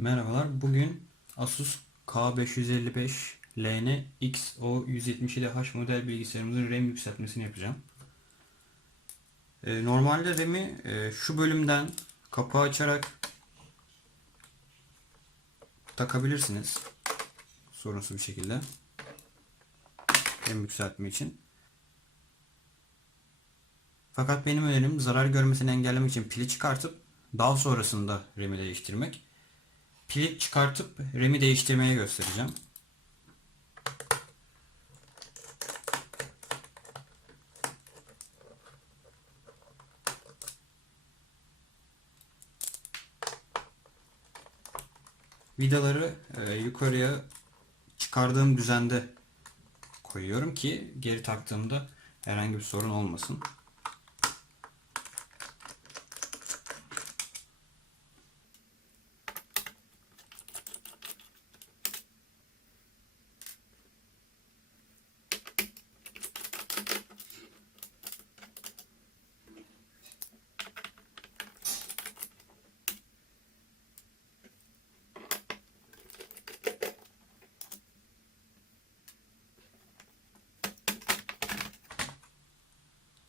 Merhabalar. Bugün Asus K555 LN XO177H model bilgisayarımızın RAM yükseltmesini yapacağım. Normalde RAM'i şu bölümden kapağı açarak takabilirsiniz. Sorunsuz bir şekilde. RAM yükseltme için. Fakat benim önerim zarar görmesini engellemek için pili çıkartıp daha sonrasında RAM'i değiştirmek. Pili çıkartıp RAM'i değiştirmeye göstereceğim. Vidaları yukarıya çıkardığım düzende koyuyorum ki geri taktığımda herhangi bir sorun olmasın.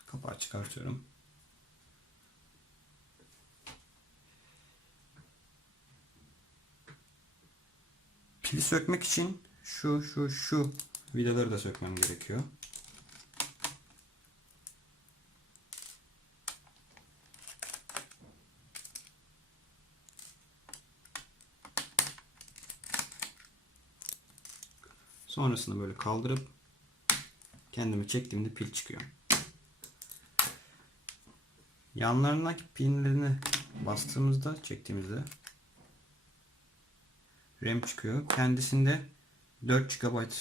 Kapağı çıkartıyorum. Pili sökmek için şu vidaları da sökmem gerekiyor. Sonrasında böyle kaldırıp kendimi çektiğimde pil çıkıyor. Yanlarındaki pinlerini bastığımızda, çektiğimizde RAM çıkıyor. Kendisinde 4 GB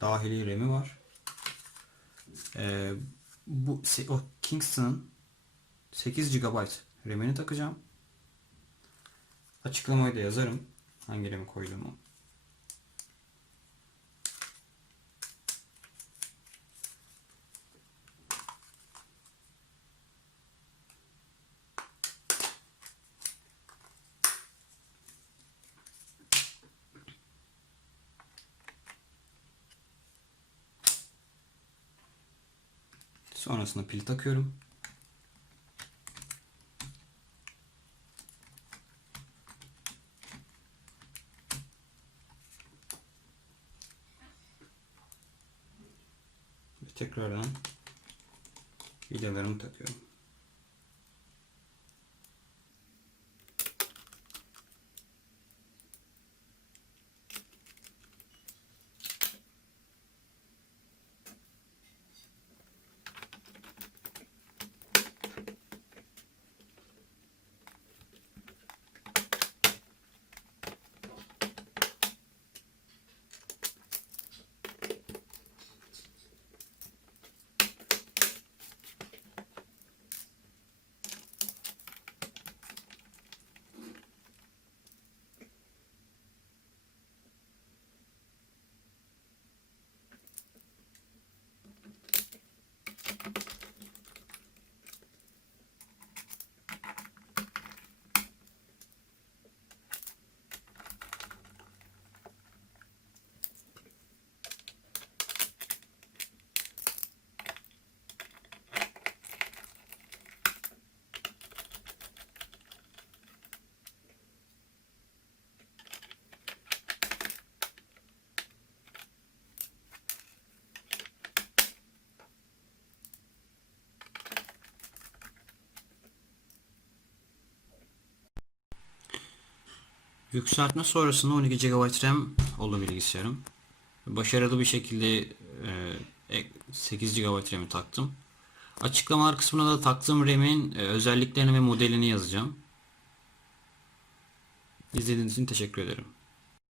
dahili RAM'i var. O Kingston'ın 8 GB RAM'ini takacağım. Açıklamayı da yazarım. Hangi RAM'i koyduğumu. Sonrasında pil takıyorum. Ve tekrardan vidalarımı takıyorum. Yükseltme sonrasında 12 GB RAM oldu bilgisayarım. Başarılı bir şekilde 8 GB RAM'i taktım. Açıklamalar kısmına da taktığım RAM'in özelliklerini ve modelini yazacağım. İzlediğiniz için teşekkür ederim.